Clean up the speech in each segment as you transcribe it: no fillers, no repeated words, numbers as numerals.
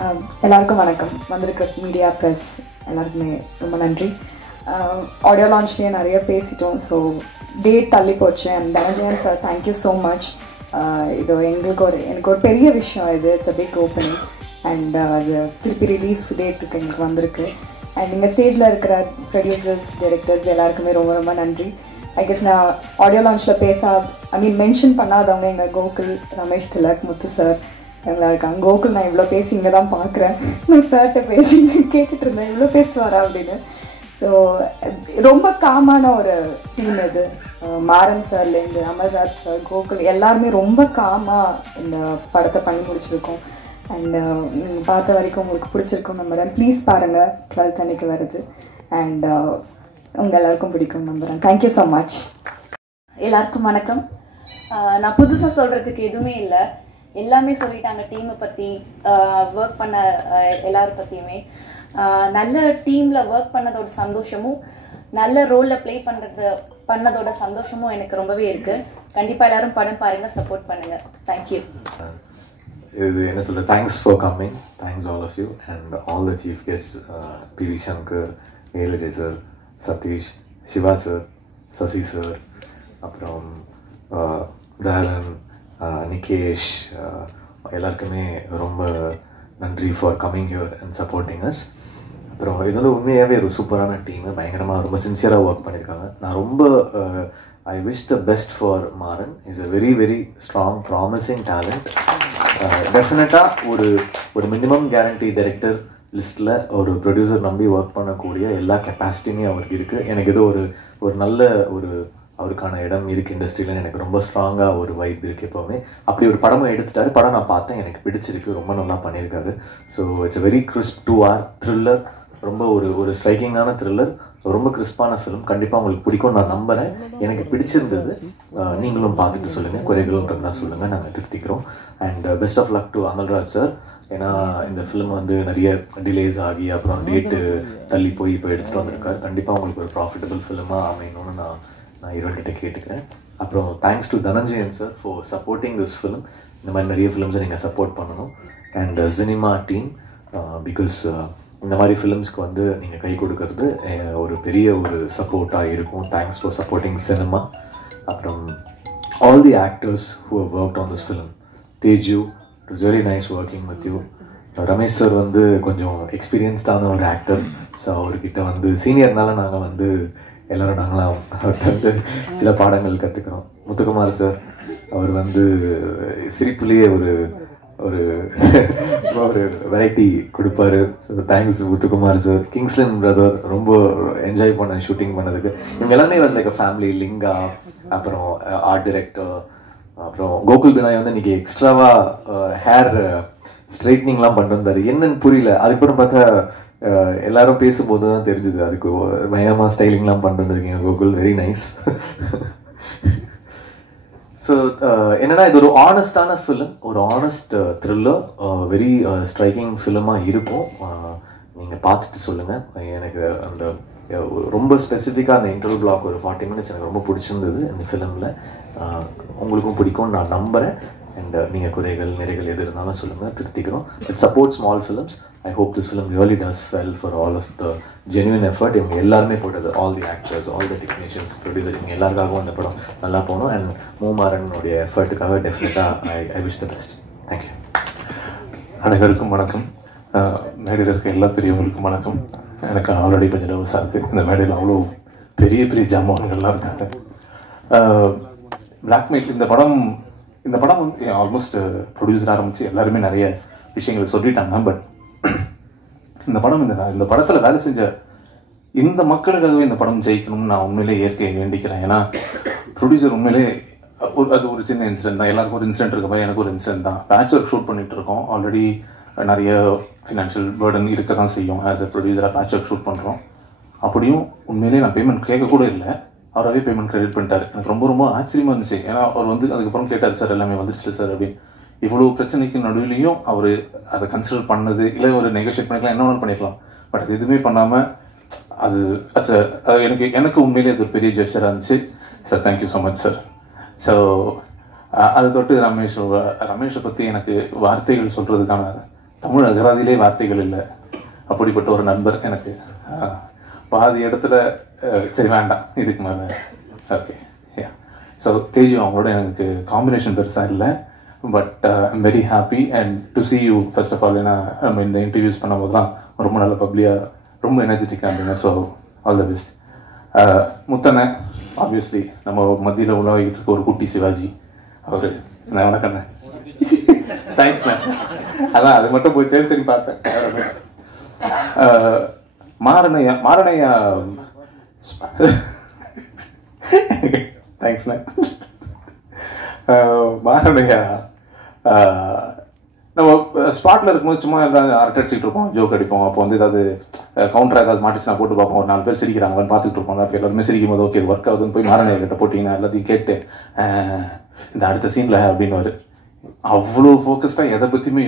எல்லாருக்கும் வணக்கம். வந்திருக்க மீடியா ப்ரெஸ் எல்லாருக்குமே ரொம்ப நன்றி. ஆடியோ லான்ச்லேயே நிறைய பேசிட்டோம். ஸோ டேட் தள்ளி போச்சு. And Dhananjayan sir, thank you so much. இது எனக்கு ஒரு பெரிய விஷயம். It's a big opening. And அது திருப்பி ரிலீஸ் டேட்டுக்கு எங்களுக்கு வந்திருக்கு. அண்ட் இங்கே ஸ்டேஜில் இருக்கிற ப்ரொடியூசர்ஸ், டைரக்டர்ஸ் எல்லாருக்குமே ரொம்ப ரொம்ப நன்றி. ஐ கெஸ் நான் ஆடியோ லான்ச்சில் மென்ஷன் பண்ணாதவங்க எங்கள் கோகுல், ரமேஷ் திலக், முத்து சார் எங்களா இருக்காங்க. கோகுல் நான் இவ்வளோ பேசி இங்கே தான் பார்க்குறேன். நான் சார்கிட்ட பேசி கேட்டுட்டு இருந்தேன், இவ்வளோ பேசுவாரா அப்படின்னு. ஸோ ரொம்ப காமான ஒரு டீம் இது. மாறன் சார்லேருந்து அமர்ராஜ் சார், கோகுல் எல்லாருமே ரொம்ப காமாக இந்த படத்தை பண்ணி முடிச்சிருக்கோம். அண்ட் பார்த்த வரைக்கும் உங்களுக்கு பிடிச்சிருக்கும் நம்புகிறேன். ப்ளீஸ் பாருங்கள், 12th அன்னைக்கு வருது. அண்ட் உங்கள் எல்லாருக்கும் பிடிக்கும் நம்புகிறேன். Thank you so much. எல்லாருக்கும் வணக்கம். நான் புதுசாக சொல்கிறதுக்கு எதுவுமே இல்லை, எல்லாமே சொல்லிட்டாங்க. டீமை பற்றி, ஒர்க் பண்ண எல்லாரும் பற்றியுமே. நல்ல டீமில் ஒர்க் பண்ணதோட சந்தோஷமும், நல்ல ரோலில் ப்ளே பண்ணதோட சந்தோஷமும் எனக்கு ரொம்பவே இருக்குது. கண்டிப்பாக எல்லாரும் படம் பாருங்கள், சப்போர்ட் பண்ணுங்கள். தேங்க்யூ. இது என்ன சொல்ல, thanks for coming. Thanks all of you and all the chief guest, P V. Shankar, A L J sir, Sathish, Siva sir, Sasi sir, அப்புறம் தயாலன், நிகேஷ், எல்லாருக்குமே ரொம்ப நன்றி for coming here and supporting us. அப்புறம் இது வந்து உண்மையாகவே ஒரு சூப்பரான டீமு, பயங்கரமாக ரொம்ப சின்சியராக ஒர்க் பண்ணியிருக்காங்க. நான் ரொம்ப I wish the best for Maran. Is a very very strong promising talent. டெஃபினட்டாக ஒரு மினிமம் கேரண்டி டைரக்டர் லிஸ்ட்டில் ஒரு ப்ரொடியூசர் நம்பி ஒர்க் பண்ணக்கூடிய எல்லா கெப்பாசிட்டியுமே அவருக்கு இருக்குது. எனக்கு ஏதோ ஒரு நல்ல அவருக்கான இடம் இருக்குது இண்டஸ்ட்ரியில். எனக்கு ரொம்ப ஸ்ட்ராங்காக ஒரு வைப் இருக்குது எப்போவுமே. அப்படி ஒரு படமும் எடுத்துட்டாரு. படம் நான் பார்த்தேன், எனக்கு பிடிச்சிருக்கு, ரொம்ப நல்லா பண்ணியிருக்காரு. So it's a very crisp 2 hour thriller. ரொம்ப ஒரு ஸ்ட்ரைக்கிங்கான த்ரில்லர், ரொம்ப கிறிஸ்பான ஃபிலிம். கண்டிப்பாக உங்களுக்கு பிடிக்கும் நான் நம்புகிறேன். எனக்கு பிடிச்சிருந்தது. நீங்களும் பார்த்துட்டு சொல்லுங்கள், குறைகளும் இருந்தால் சொல்லுங்கள், நாங்கள் திருத்திக்கிறோம். And best of luck to Amalraj sir. ஏன்னா இந்த ஃபிலிம் வந்து நிறைய டிலேஸ் ஆகி அப்புறம் டேட்டு தள்ளி போய் இப்போ எடுத்துகிட்டு வந்திருக்காரு. கண்டிப்பாக உங்களுக்கு ஒரு ப்ராஃபிட்டபிள் ஃபிலிமாக அமையணும்னு நான் இவர்கிட்ட கேட்டுக்கிறேன். அப்புறம் thanks to Dhananjayan sir for supporting this film. இந்த மாதிரி நிறைய ஃபிலிம்ஸை நீங்கள் சப்போர்ட் பண்ணணும். அண்ட் சினிமா டீம், பிகாஸ் இந்த மாதிரி ஃபிலிம்ஸ்க்கு வந்து நீங்கள் கை கொடுக்கறது ஒரு பெரிய ஒரு சப்போர்ட்டாக இருக்கும். Thanks for supporting cinema. அப்புறம் all the actors who have worked on this film. Teju, it was very nice working with you. Ramesh sir வந்து கொஞ்சம் எக்ஸ்பீரியன்ஸ்டான ஒரு ஆக்டர். ஸோ அவர்கிட்ட வந்து சீனியர்னால நாங்கள் வந்து எல்லோரும் நாங்களாம் அவர்கிட்ட வந்து சில பாடங்கள் கற்றுக்கிறோம். முத்துக்குமார் சார், அவர் வந்து சிரிப்புலேயே ஒரு வெரைட்டி கொடுப்பாரு. So thanks Muthukumar sir. Kingsley brother, ரொம்ப என்ஜாய் பண்ண ஷூட்டிங் பண்ணதுக்கு. இவங்க எல்லாமே was like a family. Linga, அப்புறம் ஆர்ட் டைரக்டர், அப்புறம் கோகுல் பினாய் வந்து இன்னைக்கு எக்ஸ்ட்ராவாக ஹேர் ஸ்ட்ரைட்னிங்லாம் பண்ணிட்டு வந்தார். என்னன்னு புரியல. அதுக்கப்புறம் பார்த்தா எல்லாரும் பேசும்போது தான் தெரிஞ்சுது அதுக்கு பயங்கரமாக ஸ்டைலிங்லாம் பண்ணிட்டு வந்திருக்கீங்க கோகுல். Very nice. ஸோ என்னன்னா, இது ஒரு ஆனஸ்டான ஃபிலிம், ஒரு ஆனஸ்ட் த்ரில்லர், வெரி ஸ்ட்ரைக்கிங் ஃபிலிமாக இருக்கும். நீங்கள் பார்த்துட்டு சொல்லுங்கள். எனக்கு அந்த ரொம்ப ஸ்பெசிஃபிக்காக அந்த இன்டர்வல் பிளாக் ஒரு 40 minutes எனக்கு ரொம்ப பிடிச்சிருந்தது இந்த ஃபிலிமில். உங்களுக்கும் பிடிக்கும்னு நான் நம்புகிறேன். அண்ட் நீங்கள் குறைகள் நிறைகள் எது இருந்தாலும் சொல்லுங்கள், திருத்திக்கிறோம். It support small films. I hope this film really does well for all of the genuine effort. இவங்க எல்லாருமே போட்டது, all the actors, all the technicians, producer, இவங்க எல்லாருக்காகவும் அந்த படம் நல்லா போகணும். அண்ட் மூமாறனுடைய எஃபர்ட்டுக்காக டெஃபினட்டாக I wish the best. Thank you. அனைவருக்கும் வணக்கம். மேடையில் இருக்க எல்லா பெரியவங்களுக்கும் வணக்கம். எனக்கு ஆல்ரெடி கொஞ்சம் நர்வஸாக இருக்குது. இந்த மேடையில் அவ்வளோ பெரிய பெரிய ஜாமான்கள்லாம் இருக்காங்க. பிளாக்மெயில் இந்த படம் வந்து ஆல்மோஸ்ட் ப்ரொடியூசர் ஆரம்பித்து எல்லாருமே நிறைய விஷயங்கள் சொல்லிட்டாங்க. பட் இந்த படத்தில் வேலை செஞ்ச இந்த மக்களுக்காகவே இந்த படம் ஜெயிக்கணும்னு நான் உண்மையிலே இயற்கையை வேண்டிக்கிறேன். ஏன்னா ப்ரொடியூசர் உண்மையிலே அது ஒரு சின்ன இன்சிடென்ட் தான். எல்லாருக்கும் ஒரு இன்சிடென்ட் இருக்க மாதிரி எனக்கு ஒரு இன்சிடென்ட் தான். பேட்ச் ஒர்க் ஷூட் பண்ணிட்டு இருக்கோம். ஆல்ரெடி நிறைய ஃபினான்ஷியல் பேர்டன் இருக்க தான் செய்யும். ஆஸ் அ ப்ரொடியூசராக பேட்ச் ஒர்க் ஷூட் பண்ணுறோம். அப்படியும் உண்மையிலே நான் பேமெண்ட் கேட்கக்கூட இல்லை, அவராகவே பேமெண்ட் கிரெடிட் பண்ணிட்டார். எனக்கு ரொம்ப ரொம்ப ஆச்சரியமாக இருந்துச்சு. ஏன்னா அவர் வந்து அதுக்கப்புறம் கேட்டார், சார் எல்லாமே வந்துடுச்சு சார் அப்படின்னு. இவ்வளோ பிரச்சனைக்கு நடுவிலையும் அவர் அதை கன்சிடர் பண்ணது, இல்லை ஒரு நெகோஷியேட் பண்ணிக்கலாம், என்ன வேணாலும் பண்ணிக்கலாம். பட் அது எதுவுமே பண்ணாமல் அது எனக்கு உண்மையிலே அது ஒரு பெரிய ஜெஸ்டராக இருந்துச்சு. Sir thank you so much sir. So அதை தொட்டு ரமேஷை பற்றி எனக்கு வார்த்தைகள் சொல்கிறதுக்கான தமிழ் அகராதியிலே வார்த்தைகள் இல்லை, அப்படிப்பட்ட ஒரு நண்பர் எனக்கு. பாதி இடத்துல சரி வேண்டாம் இதுக்கு மேலே. ஓகே, ஸோ தேஜு அவங்களோட எனக்கு காம்பினேஷன் பெருசாக இல்லை, but I'm very happy and to see you first of all. ஏன்னா நம்ம இந்த இன்டர்வியூஸ் பண்ணும்போது தான் ரொம்ப நல்ல பப்ளியாக ரொம்ப எனர்ஜெட்டிக்காக இருந்தீங்க. So all the best. முத்தனை ஆப்வியஸ்லி நம்ம மத்தியில் உலகிட்டு இருக்க ஒரு குட்டி சிவாஜி அவர். நான் வணக்கண்ணே. தேங்க்ஸ்ண்ணே. அதான் அது மட்டும் போய் சரி பார்த்தேன். மாரணையா தேங்க்ஸ்ண்ணே. மாரணையா நம்ம ஸ்பாட்டில் இருக்கும்போது சும்மா எல்லாம் அரட்டை அடிச்சுட்டு இருப்போம், ஜோக் அடிப்போம். அப்போ வந்து ஏதாவது கவுண்டர் ஏதாவது மாட்டிச்சுனா போட்டு பார்ப்போம். ஒரு 4 பேர் சிரிக்கிறாங்கன்னு பார்த்துட்டு இருப்போம். அப்போ எல்லாருமே சிரிக்கும் போது ஓகே ஒர்க் ஆகுதுன்னு போய் மாரணையா கிட்ட போட்டிங்கன்னா எல்லாத்தையும் கேட்டு இந்த அடுத்த சீனில் அப்படின்னு அவ்வளோ ஃபோக்கஸ்டாக எதை பற்றியுமே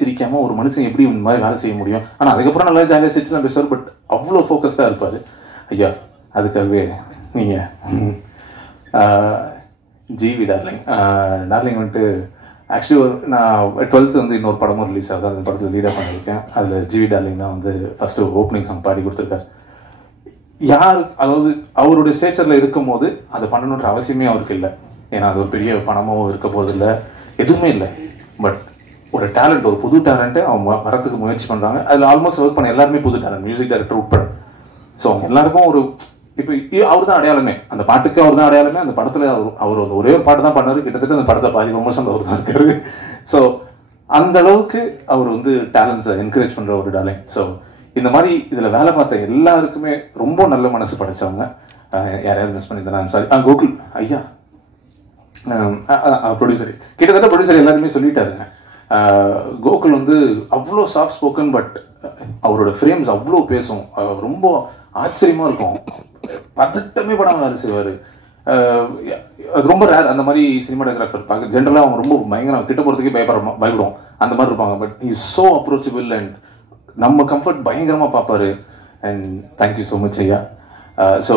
சிரிக்காமல் ஒரு மனுஷன் எப்படி இந்த மாதிரி வேலை செய்ய முடியும். ஆனால் அதுக்கப்புறம் நல்லா ஜாலியாக சிரிச்சுலாம் பேசுவார். பட் அவ்வளோ ஃபோக்கஸ்டாக இருப்பார். ஐயா அதுக்காகவே நீங்கள் ஜிவி டார்லிங் வந்துட்டு ஆக்சுவலி நான் 12th வந்து இன்னொரு படமும் ரிலீஸ் ஆகுது. அந்த படத்தில் லீடாக பண்ணியிருக்கேன். அதில் ஜிவி டார்லிங் தான் வந்து ஃபஸ்ட்டு ஓப்பனிங் சாங் பாடி கொடுத்துருக்காரு. அதாவது அவருடைய ஸ்டேச்சரில் இருக்கும் போது அதை பண்ணணுன்ற அவசியமே அவருக்கு இல்லை. ஏன்னா அது ஒரு பெரிய பணமோ இருக்க போது இல்லை, எதுவுமே இல்லை. பட் ஒரு டேலண்ட், ஒரு புது டேலண்ட்டு அவங்க வரத்துக்கு முயற்சி பண்ணுறாங்க. அதில் ஆல்மோஸ்ட் ஒர்க் பண்ண எல்லாருமே புது டேலண்ட், மியூசிக் டைரக்டர் உட்பட. ஸோ அவங்க எல்லாருக்கும் ஒரு இப்போ அவர் தான் அடையாளமே, அந்த பாட்டுக்கு அவர் தான் அடையாளமே. அந்த படத்தில் அவர் ஒரே ஒரு பாட்டு தான் பண்ணார். கிட்டத்தட்ட அந்த படத்தை பாதி ப்ரொமோஷன் அவர் தான் இருக்காரு. ஸோ அந்த அளவுக்கு அவர் வந்து டேலண்ட்ஸை என்கரேஜ் பண்ணுற ஒரு டார்லிங். ஸோ இந்த மாதிரி இதில் வேலை பார்த்த எல்லாருக்குமே ரொம்ப நல்ல மனசு படைச்சவங்க. யாரையாவது மிஸ் பண்ணியிருந்தேன் சாரி. கோகுல் ஐயா ப்ரொடியூசர், கிட்டத்தட்ட ப்ரொடியூசர் எல்லாருமே சொல்லிட்டாருங்க. கோகுல் வந்து அவ்வளோ சாஃப்ட் ஸ்போக்கன், பட் அவரோட ஃப்ரேம்ஸ் அவ்வளோ பேசும். ரொம்ப ஆச்சரியமாக இருக்கும். பதட்டமே படம் வேலை செய்வார். அது ரொம்ப ரேர் அந்த மாதிரி சினிமாட்டோகிராஃபர் பார்க்க. ஜென்ரலாக அவங்க ரொம்ப பயங்கரம், கிட்ட போகிறதுக்கே பயப்படுவோம் அந்த மாதிரி இருப்பாங்க. But is so approachable and நம்ம கம்ஃபர்ட் பயங்கரமாக பார்ப்பாரு. அண்ட் தேங்க்யூ ஸோ மச் ஐயா. ஸோ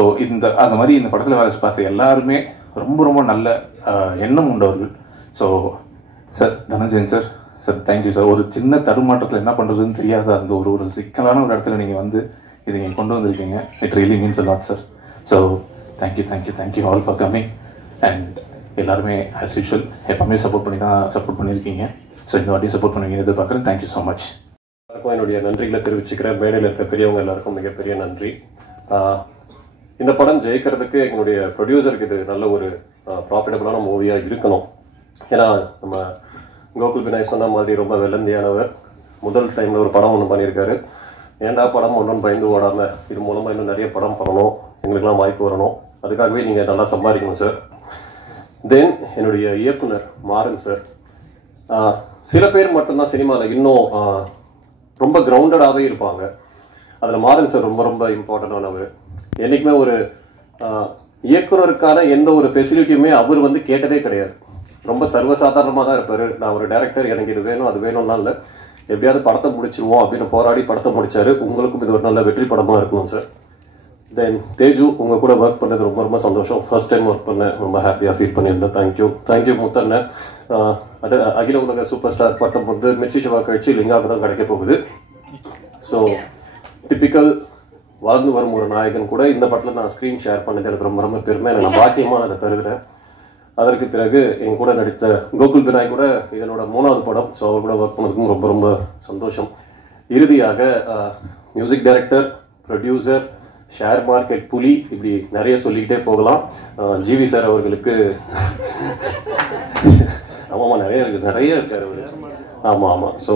அந்த மாதிரி இந்த படத்தில் வேலை பார்த்து எல்லாருமே ரொம்ப ரொம்ப நல்ல எண்ணம் உண்டவர்கள். So sir Dhananjayan sir thank you sir. ஒரு சின்ன தடுமாற்றத்தில் என்ன பண்ணுறதுன்னு தெரியாத அந்த ஒரு சிக்கலான ஒரு இடத்துல நீங்கள் வந்து இதை நீங்கள் கொண்டு வந்திருக்கீங்க. It really means a lot sir. So thank you all for coming. And எல்லாருமே ஆஸ் யூஷுவல் எப்பவுமே சப்போர்ட் பண்ணியிருக்கீங்க. ஸோ இந்த வாட்டி சப்போர்ட் பண்ணுவீங்க எதிர்பார்க்குறேன். Thank you so much. எல்லாருக்கும் என்னுடைய நன்றிகளை தெரிவிச்சுக்கிறேன். மேடையில் இருக்க பெரியவங்க எல்லாருக்கும் மிகப்பெரிய நன்றி. இந்த படம் ஜெயிக்கிறதுக்கு எங்களுடைய ப்ரொடியூசருக்கு இது நல்ல ஒரு ப்ராஃபிட்டபுளான மூவியாக இருக்கணும். ஏன்னா நம்ம கோகுல் பினாய் சொன்ன மாதிரி ரொம்ப வெள்ளந்தியானவர். முதல் டைமில் ஒரு படம் ஒன்று பண்ணியிருக்காரு. ஏன்டா படம் ஒன்றும் பயந்து ஓடாமல் இது மூலமாக இன்னும் நிறைய படம் பண்ணணும், எங்களுக்கெல்லாம் வாய்ப்பு வரணும், அதுக்காகவே நீங்கள் நல்லா சம்பாதிக்கணும் சார். தென் என்னுடைய இயக்குனர் மாறன் சார். சில பேர் மட்டும்தான் சினிமாவில் இன்னும் ரொம்ப கிரவுண்டடாகவே இருப்பாங்க. அதில் மாறன் சார் ரொம்ப ரொம்ப இம்பார்ட்டண்டானவர். என்றைக்குமே ஒரு இயக்குனருக்கான எந்த ஒரு ஃபெசிலிட்டியுமே அவர் வந்து கேட்டதே கிடையாது. ரொம்ப சர்வசாதாரணமாக தான் இருப்பார். நான் ஒரு டைரக்டர், எனக்கு இது வேணும் அது வேணும்னா இல்லை, எப்படியாவது படத்தை முடிச்சிருவோம் அப்படின்னு போராடி படத்தை முடிச்சாரு. உங்களுக்கும் இது ஒரு நல்ல வெற்றி படமாக இருக்கணும் சார். தென் தேஜு, உங்கள் கூட ஒர்க் பண்ணது ரொம்ப ரொம்ப சந்தோஷம். ஃபர்ஸ்ட் டைம் ஒர்க் பண்ணேன், ரொம்ப ஹாப்பியாக ஃபீல் பண்ணியிருந்தேன். தேங்க்யூ முத்தண்ண. அகில உலக சூப்பர் ஸ்டார் பட்டம் வந்து மிர்ச்சி சிவா கழிச்சு லிங்காவுக்கு தான் கிடைக்க போகுது. ஸோ டிப்பிக்கல் வளர்ந்து வரும் ஒரு நாயகன் கூட இந்த படத்தில் நான் ஸ்க்ரீன் ஷேர் பண்ணது எனக்கு ரொம்ப ரொம்ப பெருமை. எனக்கு நான் பாக்கியமாக அதை கருதுகிறேன். அதற்கு பிறகு என் கூட நடித்த கோகுல் பினாய் கூட இதனோட 3வது படம். ஸோ அவர் கூட ஒர்க் பண்ணதுக்கும் ரொம்ப ரொம்ப சந்தோஷம். இறுதியாக music director, producer, share market புலி, இப்படி நிறைய சொல்லிக்கிட்டே போகலாம். ஜிவி சார் அவர்களுக்கு ஆமாம் நிறைய இருக்கார் அவர். ஆமாம். ஸோ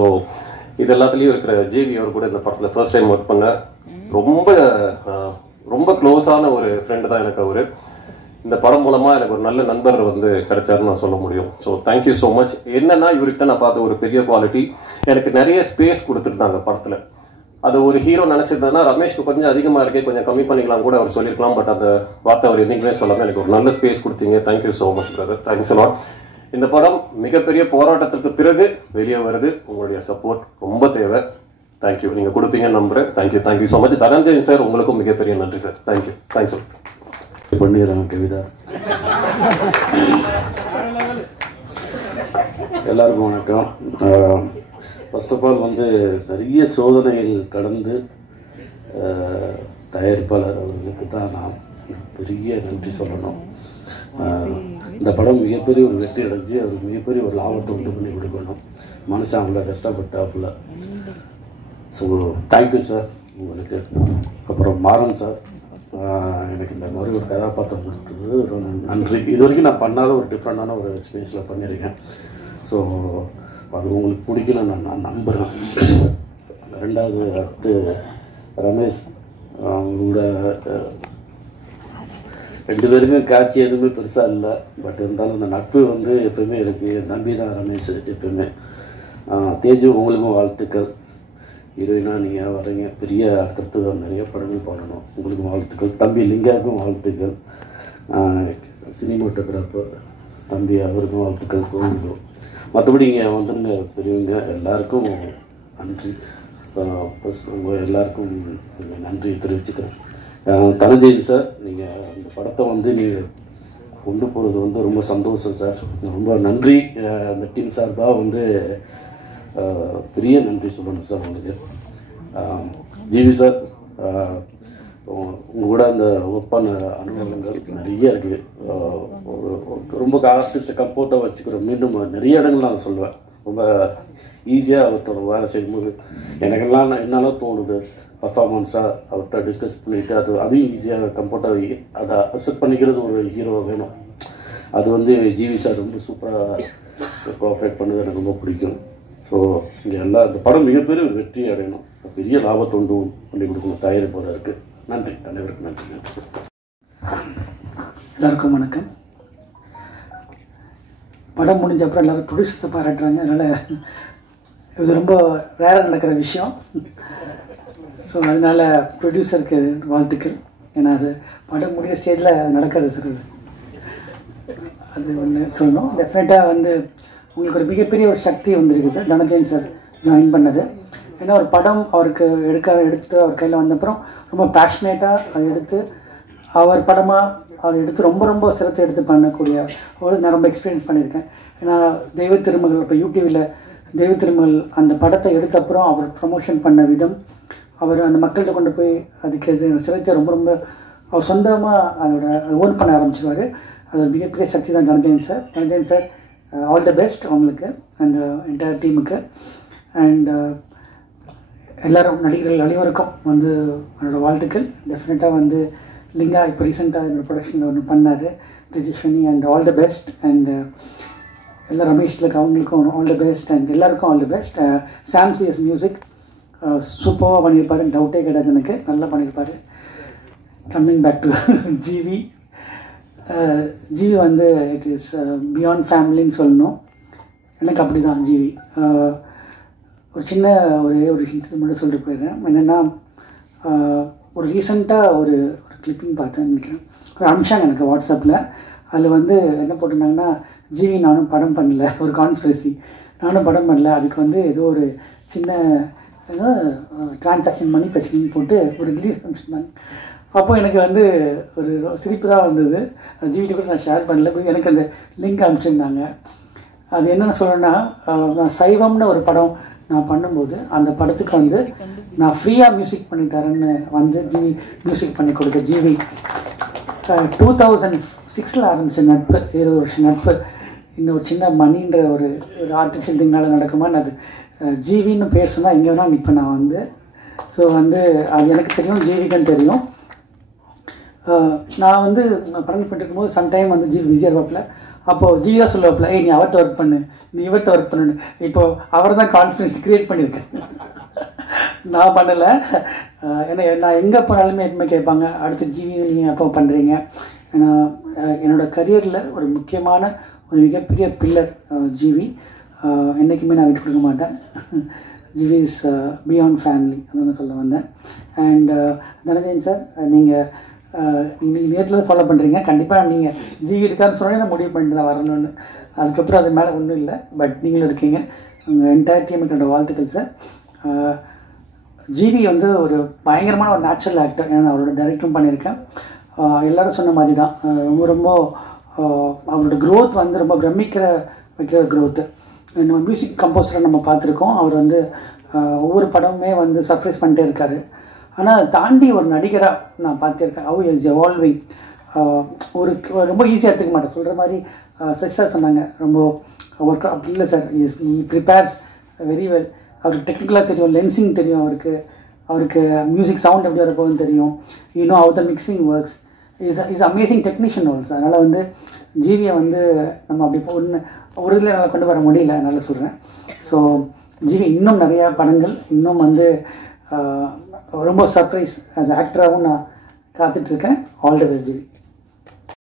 இது எல்லாத்துலேயும் இருக்கிற ஜிவி அவர் கூட இந்த படத்தில் ஃபர்ஸ்ட் டைம் ஒர்க் பண்ண ரொம்ப க்ளோஸான ஒரு ஃப்ரெண்டு தான் எனக்கு அவர். இந்த படம் மூலமாக எனக்கு ஒரு நல்ல நண்பர் வந்து கிடைச்சாருன்னு நான் சொல்ல முடியும். So thank you so much. என்னன்னா இவர்கிட்ட நான் பார்த்த ஒரு பெரிய குவாலிட்டி, எனக்கு நிறைய ஸ்பேஸ் கொடுத்துருந்தாங்க படத்தில். அது ஒரு ஹீரோ நினச்சிருந்தேன்னா ரமேஷ்க்கு கொஞ்சம் அதிகமாக இருக்கே, கொஞ்சம் கம்மி பண்ணிக்கலாம் கூட அவர் சொல்லியிருக்கலாம். பட் அந்த வார்த்தை அவர் என்றைக்குமே சொல்லாமல் எனக்கு ஒரு நல்ல ஸ்பேஸ் கொடுத்தீங்க. Thank you so much brother. Thanks a lot. இந்த படம் மிகப்பெரிய போராட்டத்திற்கு பிறகு வெளியே வருது. உங்களுடைய சப்போர்ட் ரொம்ப தேவை. தேங்க்யூ. நீங்கள் கொடுப்பீங்கன்னு நம்புகிறேன். Thank you so much. Dhananjayan sir, உங்களுக்கும் மிகப்பெரிய நன்றி சார். தேங்க்ஸ் பண்ணிடுறாங்க கவிதா. எல்லாருக்கும் வணக்கம். ஃபர்ஸ்ட் ஆஃப் ஆல் வந்து நிறைய சோதனைகள் கடந்து தயாரிப்பாளர் அவர்களுக்கு தான் நான் பெரிய நன்றி சொல்லணும். இந்த படம் மிகப்பெரிய ஒரு வெற்றி அடைஞ்சு அவருக்கு மிகப்பெரிய ஒரு லாபத்தை உண்டு பண்ணி கொடுக்கணும். மனுஷன் அவங்கள கஷ்டப்பட்டாப்புல. ஸோ தேங்க்யூ சார் உங்களுக்கு. அப்புறம் மாறன் சார், எனக்கு இந்த மாதிரி ஒரு கதாபாத்திரம் கொடுத்தது ரொம்ப நன்றி. இது வரைக்கும் நான் பண்ணாத ஒரு டிஃப்ரெண்டான ஒரு ஸ்பேஸில் பண்ணியிருக்கேன். ஸோ அது உங்களுக்கு பிடிக்கல நான் நம்புகிறேன். ரெண்டாவது அடுத்து ரமேஷ், அவங்களோட 2 பேருக்கும் காட்சி எதுவுமே பெருசாக இல்லை. பட் இருந்தாலும் அந்த நட்பு வந்து எப்போயுமே இருக்குது. என் தம்பி தான் ரமேஷ் எப்போயுமே. தேஜு, உங்களுக்கும் வாழ்த்துக்கள். ஹீரோயினாக நீங்கள் வரீங்க, பெரிய அடுத்தடுத்து நிறைய படங்கள் பண்ணணும், உங்களுக்கும் வாழ்த்துக்கள். தம்பி லிங்காவுக்கும் வாழ்த்துக்கள். சினிமாட்டோகிராஃபர் தம்பி, அவருக்கும் வாழ்த்துக்கள். கோவிலும் மற்றபடி இங்கே வந்துருங்க பெரியவங்க எல்லாருக்கும் நன்றி. ப்ளஸ் உங்கள் எல்லாருக்கும் நன்றி தெரிவிச்சுக்கிறேன். தனஞ்சயன் சார், நீங்கள் இந்த படத்தை வந்து நீங்கள் கொண்டு போகிறது வந்து ரொம்ப சந்தோஷம் சார். ரொம்ப நன்றி. அந்த டீம் சார்பாக வந்து பெரிய நன்றி சொல்லணும் சார் உங்களுக்கு. ஜிவி சார், உங்கள் கூட அந்த ஒர்க் பண்ண அனுபவங்கள் நிறைய இருக்குது. ரொம்ப ஆர்டிஸ்ட்டை கம்ஃபர்ட்டாக வச்சுக்கிறோம். மீண்டும் நிறைய இடங்கள் நான் சொல்லுவேன். ரொம்ப ஈஸியாக அவர்கிட்ட வேலை செய்யும்போது எனக்கெல்லாம் என்னாலும் தோணுது, பர்ஃபார்மன்ஸாக அவர்கிட்ட டிஸ்கஸ் பண்ணிவிட்டு அதையும் ஈஸியாக கம்ஃபர்ட்டாக அதை அக்செப்ட் பண்ணிக்கிறது ஒரு ஹீரோ வேணும். அது வந்து ஜிவி சார் ரொம்ப சூப்பராக கோஆப்ரேட் பண்ணது எனக்கு ரொம்ப பிடிக்கும். ஸோ இங்கே இந்த படம் மிகப்பெரிய ஒரு வெற்றி அடையணும், பெரிய லாபத்தை உண்டு பண்ணி கொடுக்கணும் தயாரிப்போட இருக்குது. நன்றி, அனைவருக்கும் நன்றி. நன்றி. எல்லாருக்கும் வணக்கம். படம் முடிஞ்ச அப்புறம் எல்லோரும் ப்ரொடியூசர்ஸை பாராட்டுறாங்க. அதனால் இது ரொம்ப ரேராக நடக்கிற விஷயம். ஸோ அதனால் ப்ரொடியூசருக்கு வாழ்த்துக்கள். ஏன்னா அது படம் முடிய ஸ்டேஜில் நடக்கிறது சார். அது ஒன்று சொல்லணும். டெஃபினட்டாக வந்து உங்களுக்கு ஒரு மிகப்பெரிய ஒரு சக்தி வந்திருக்கு சார், தனஞ்சயன் சார் ஜாயின் பண்ணது. ஏன்னா ஒரு படம் அவருக்கு எடுத்து அவர் கையில் வந்தப்புறம் ரொம்ப பேஷனேட்டாக அதை எடுத்து அவர் படமாக அதை எடுத்து ரொம்ப ரொம்ப சிரத்தை எடுத்து பண்ணக்கூடிய நான் ரொம்ப எக்ஸ்பீரியன்ஸ் பண்ணியிருக்கேன். ஏன்னா தெய்வ திருமகள், இப்போ யூடியூவில் தெய்வ திருமகள் அந்த படத்தை எடுத்த அப்புறம் அவர் ப்ரமோஷன் பண்ண விதம், அவர் அந்த மக்கள்கிட்ட கொண்டு போய் அதுக்கு சிரத்தை ரொம்ப ரொம்ப அவர் சொந்தமாக அதோட ஓன் பண்ண ஆரம்பிச்சிருவார். அது ஒரு மிகப்பெரிய சக்தி தான் Dhananjayan sir. Dhananjayan sir, all the best அவங்களுக்கு, அந்த என்டையர் டீமுக்கு. அண்ட் எல்லோரும் நடிகர்கள் அனைவருக்கும் வந்து என்னோடய வாழ்த்துக்கள். டெஃபினட்டாக வந்து லிங்கா இப்போ ரீசெண்டாக என்னோடய ப்ரொடக்ஷனில் ஒன்று பண்ணார், Tejaswini. And all the best. And எல்லா ரமேஷ்லுக்கு அவங்களுக்கும் ஆல் த பெஸ்ட். அண்ட் எல்லாருக்கும் all the best. Sam CS music சூப்பராக பண்ணியிருப்பார், டவுட்டே கிடையாது எனக்கு, நல்லா பண்ணியிருப்பார். Coming back to GV. GV வந்து இட் இஸ் பியாண்ட் ஃபேமிலின்னு சொல்லணும். எனக்கு அப்படி தான் ஜிவி. ஒரு சின்ன ஒரே ஒரு இன்சிடென்ட் மட்டும் சொல்லிட்டு போயிடுறேன். என்னென்னா, ஒரு ரீசெண்டாக ஒரு கிளிப்பிங் பார்த்தேன்னு நினைக்கிறேன், ஒரு அம்சாங்க எனக்கு வாட்ஸ்அப்பில். அதில் வந்து என்ன போட்டிருந்தாங்கன்னா, ஜிவி நானும் படம் பண்ணல, ஒரு கான்ஸ்பிரசி, நானும் படம் பண்ணல, அதுக்கு வந்து ஏதோ ஒரு சின்ன ஏதோ டிரான்சாக்ஷன் மணி பிரச்சனைன்னு போட்டு ஒரு ரிலீஸ் அனுப்பிச்சிருந்தாங்க. அப்போது எனக்கு வந்து ஒரு சிரிப்பு தான் வந்தது. ஜிவிட்ட கூட நான் ஷேர் பண்ணல, எனக்கு அந்த லிங்க் அனுப்பிச்சிருந்தாங்க. அது என்னென்னு சொல்லணுன்னா, நான் சைவம்னு ஒரு படம் நான் பண்ணும்போது அந்த படத்துக்கு வந்து நான் ஃப்ரீயாக மியூசிக் பண்ணி தரேன்னு வந்து ஜிவி மியூசிக் பண்ணி கொடுத்த ஜிவி. 2006 ஆரம்பித்த நட்பு, 20 வருஷம் நட்பு. இந்த ஒரு சின்ன மணின்ற ஒரு ஆர்டிஃபிஷியல் திங்னால நடக்குமான்னு, அது ஜிவின்னு பேர் சொன்னால் எங்கே வேணால் நிற்பேன் நான் வந்து. ஸோ வந்து அது எனக்கு தெரியும், ஜிவிக்குன்னு தெரியும். நான் வந்து படம் பண்ணிருக்கும்போது சம்டைம் வந்து ஜிவி பிஸியாக இருப்பாப்பில். அப்போது ஜிவி தான் சொல்லுவாப்பில், நீ அவர்கிட்ட ஒர்க் பண்ணு, நீ இவர்கிட்ட ஒர்க் பண்ணுன்னு. இப்போது அவர் தான் கான்ஃபிடன்ஸ் க்ரியேட் பண்ணியிருக்கேன், நான் பண்ணலை. ஏன்னா நான் எங்கே போனாலுமே எப்பவுமே கேட்பாங்க, அடுத்து ஜிவி நீங்கள் எப்போ பண்ணுறீங்க. ஏன்னா என்னோடய கரியரில் ஒரு முக்கியமான ஒரு மிகப்பெரிய பில்லர் ஜிவி. என்றைக்குமே நான் விட்டு கொடுக்க மாட்டேன். ஜிவி இஸ் பியாண்ட் ஃபேமிலி, அதான் சொல்ல வந்தேன். அண்ட் தனஞ்சயன் சார், நீங்கள் நேரில் ஃபாலோ பண்ணுறீங்க. கண்டிப்பாக நீங்கள் ஜிவி இருக்கான்னு சொன்னாலே நான் முடிவு பண்ணிட்டு தான் வரணும்னு. அதுக்கப்புறம் அது மேலே ஒன்றும் இல்லை, பட் நீங்களும் இருக்கீங்க. உங்கள் என்டையர் டீமுக்கு என்னோடய வாழ்த்துக்கள் சார். ஜிவி வந்து ஒரு பயங்கரமான ஒரு நேச்சுரல் ஆக்டர். ஏன்னா அவரோட டைரக்டும் பண்ணியிருக்கேன். எல்லோரும் சொன்ன மாதிரி தான் ரொம்ப ரொம்ப அவரோட க்ரோத் வந்து ரொம்ப பிரமிக்கிற வைக்கிற க்ரோத்து. நம்ம மியூசிக் கம்போசரை நம்ம பார்த்துருக்கோம். அவர் வந்து ஒவ்வொரு படமுமே வந்து சர்ப்ரைஸ் பண்ணிட்டே இருக்கார். ஆனால் அதை தாண்டி ஒரு நடிகராக நான் பார்த்துருக்கேன். How is evolving. ஒரு ரொம்ப ஈஸியாக எடுத்துக்க மாட்டேன். சொல்கிற மாதிரி சார் சொன்னாங்க, ரொம்ப ஒர்க் அப்படி இல்லை சார். ஈ ப்ரிப்பேர்ஸ் வெரி வெல். அவருக்கு டெக்னிக்கலாக தெரியும், லென்சிங் தெரியும், அவருக்கு மியூசிக் சவுண்ட் எப்படி வரப்போகுதுன்னு தெரியும். இன்னும் how the mixing works. Is amazing technician also. அதனால் வந்து ஜிவியை வந்து நம்ம அப்படி ஒரு இதில் என்னால் கொண்டு வர முடியல, அதனால் சொல்கிறேன். ஸோ ஜிவி இன்னும் நிறையா படங்கள், இன்னும் வந்து ரொம்ப சர்ப்ரைஸ் ஆஸ் ஆக்டராகவும் நான் காத்துட்ருக்கேன். All the best GV.